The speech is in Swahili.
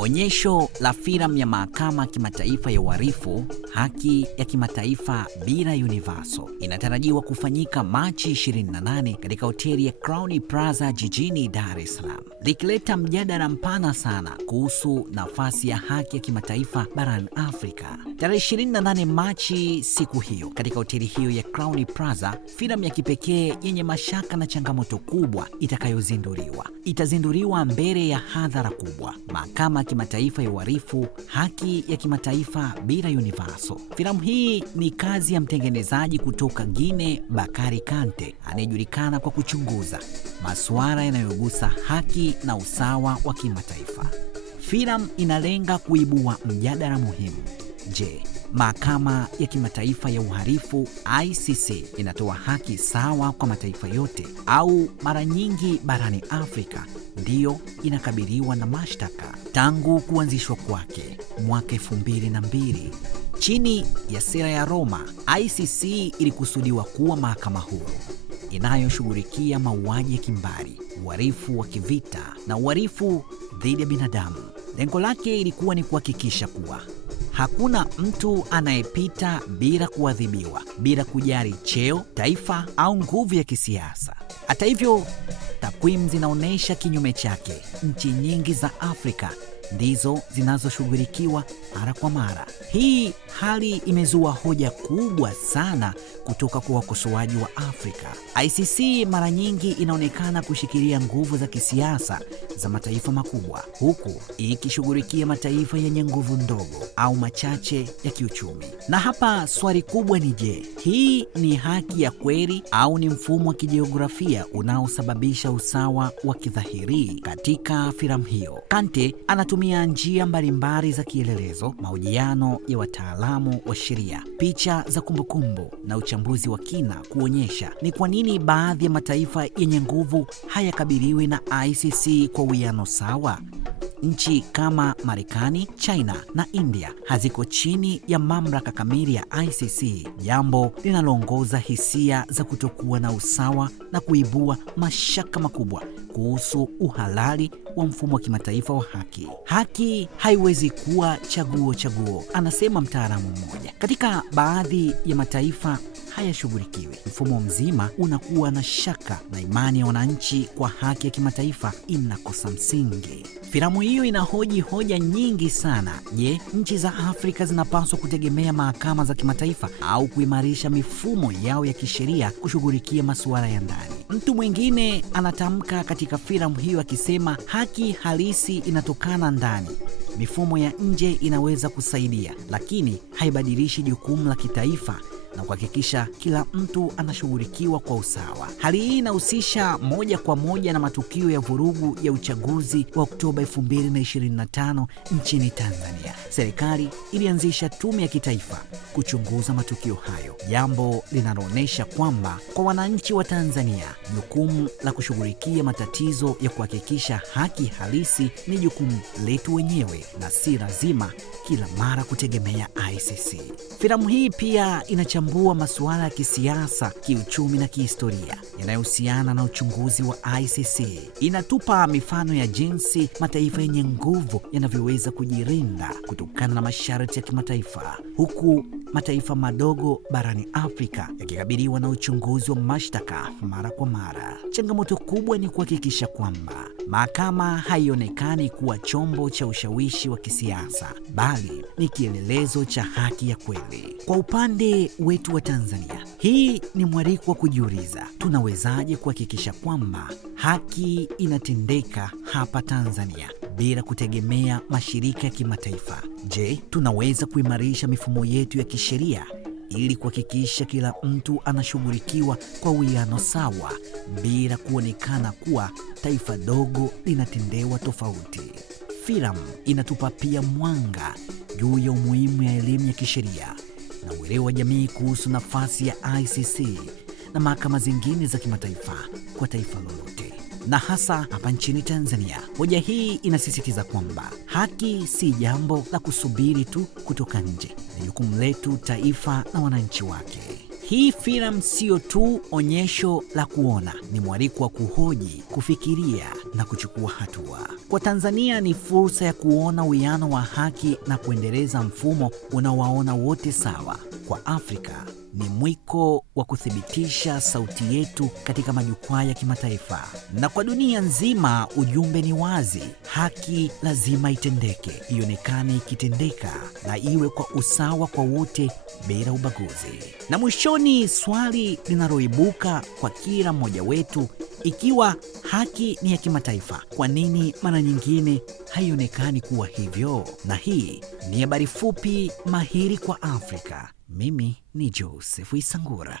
Onyesho la filamu ya Mahakama ya Kimataifa ya Uhalifu Haki ya Kimataifa bila Universal inatarajiwa kufanyika Machi 28 katika hoteli ya Crown Plaza jijini Dar es Salaam, likileta mjadala mpana sana kuhusu nafasi ya haki ya kimataifa barani Afrika. Tarehe 28 Machi, siku hiyo, katika hoteli hiyo ya Crown Plaza, filamu ya kipekee yenye mashaka na changamoto kubwa itazinduliwa mbele ya hadhara kubwa. Mahakama ya Kimataifa ya Uhalifu Haki ya Kimataifa bila Universal. Filamu hii ni kazi ya mtengenezaji kutoka Guinea, Bakari Kante, anayejulikana kwa kuchunguza masuala yanayogusa haki na usawa wa kimataifa. Filamu inalenga kuibua mjadala muhimu. Je, Mahakama ya Kimataifa ya Uhalifu ICC inatoa haki sawa kwa mataifa yote, au mara nyingi barani Afrika ndiyo inakabiliwa na mashtaka? Tangu kuanzishwa kwake mwaka 2002 chini ya sera ya Roma, ICC ilikusudiwa kuwa mahakama huru inayoshughulikia mauaji ya kimbari, uhalifu wa kivita na uhalifu dhidi ya binadamu. Lengo lake ilikuwa ni kuhakikisha kuwa hakuna mtu anayepita bila kuadhibiwa, bila kujali cheo, taifa au nguvu ya kisiasa. Hata hivyo, takwimu zinaonyesha kinyume chake. Nchi nyingi za Afrika ndizo zinazoshughulikiwa mara kwa mara. Hii hali imezua hoja kubwa sana kutoka kwa wakosoaji wa Afrika. ICC mara nyingi inaonekana kushikilia nguvu za kisiasa za mataifa makubwa, huku ikishughulikia mataifa yenye nguvu ndogo au machache ya kiuchumi. Na hapa swali kubwa ni je, hii ni haki ya kweli au ni mfumo wa kijiografia unaosababisha usawa wa kidhahiri? Katika filamu hiyo, Kante anatumia njia mbalimbali za kielelezo, mahojiano ya wataalamu wa sheria, picha za kumbukumbu na uchambuzi wa kina kuonyesha ni kwa nini baadhi ya mataifa yenye nguvu hayakabiliwi na ICC kwa uwiano sawa. Nchi kama Marekani, China na India haziko chini ya mamlaka kamili ya ICC, jambo linaloongoza hisia za kutokuwa na usawa na kuibua mashaka makubwa kuhusu uhalali wa mfumo wa kimataifa wa haki. Haki haiwezi kuwa chaguo, anasema mtaalamu mmoja. Katika baadhi ya mataifa hayashughulikiwi, mfumo mzima unakuwa na shaka na imani ya wananchi kwa haki ya kimataifa inakosa msingi. Filamu hiyo inahoji hoja nyingi sana. Je, nchi za Afrika zinapaswa kutegemea mahakama za kimataifa au kuimarisha mifumo yao ya kisheria kushughulikia masuala ya ndani? Mtu mwingine anatamka katika filamu hiyo akisema haki halisi inatokana ndani. Mifumo ya nje inaweza kusaidia, lakini haibadilishi jukumu la kitaifa na kuhakikisha kila mtu anashughulikiwa kwa usawa. Hali hii inahusisha moja kwa moja na matukio ya vurugu ya uchaguzi wa Oktoba 2025 nchini Tanzania. Serikali ilianzisha tume ya kitaifa kuchunguza matukio hayo, jambo linaloonyesha kwamba kwa wananchi wa Tanzania, jukumu la kushughulikia matatizo ya kuhakikisha haki halisi ni jukumu letu wenyewe na si lazima kila mara kutegemea ICC. Filamu hii pia inachambua masuala ya kisiasa, kiuchumi na kihistoria yanayohusiana na uchunguzi wa ICC. Inatupa mifano ya jinsi mataifa yenye nguvu yanavyoweza kujilinda kutokana na masharti ya kimataifa, huku mataifa madogo barani Afrika yakikabiliwa na uchunguzi wa mashtaka mara kwa mara. Changamoto kubwa ni kuhakikisha kwamba mahakama haionekani kuwa chombo cha ushawishi wa kisiasa, bali ni kielelezo cha haki ya kweli. Kwa upande wetu wa Tanzania, hii ni mwaliko wa kujiuliza, tunawezaje kuhakikisha kwamba haki inatendeka hapa Tanzania bila kutegemea mashirika ya kimataifa? Je, tunaweza kuimarisha mifumo yetu ya kisheria ili kuhakikisha kila mtu anashughulikiwa kwa uwiano sawa bila kuonekana kuwa taifa dogo linatendewa tofauti? Filamu inatupa pia mwanga juu ya umuhimu ya elimu ya kisheria na uelewa wa jamii kuhusu nafasi ya ICC na mahakama zingine za kimataifa kwa taifa lolote, na hasa hapa nchini Tanzania. Hoja hii inasisitiza kwamba haki si jambo la kusubiri tu kutoka nje, ni jukumu letu taifa na wananchi wake. Hii filamu sio tu onyesho la kuona, ni mwaliko wa kuhoji, kufikiria na kuchukua hatua. Kwa Tanzania ni fursa ya kuona uwiano wa haki na kuendeleza mfumo unaowaona wote sawa. Kwa Afrika ni mwiko wa kuthibitisha sauti yetu katika majukwaa ya kimataifa. Na kwa dunia nzima ujumbe ni wazi: haki lazima itendeke, ionekane ikitendeka, na iwe kwa usawa kwa wote bila ubaguzi. Na mwishoni, swali linaloibuka kwa kila mmoja wetu: ikiwa haki ni ya kimataifa, kwa nini mara nyingine haionekani kuwa hivyo? Na hii ni habari fupi mahiri kwa Afrika. Mimi ni Joseph Isangura.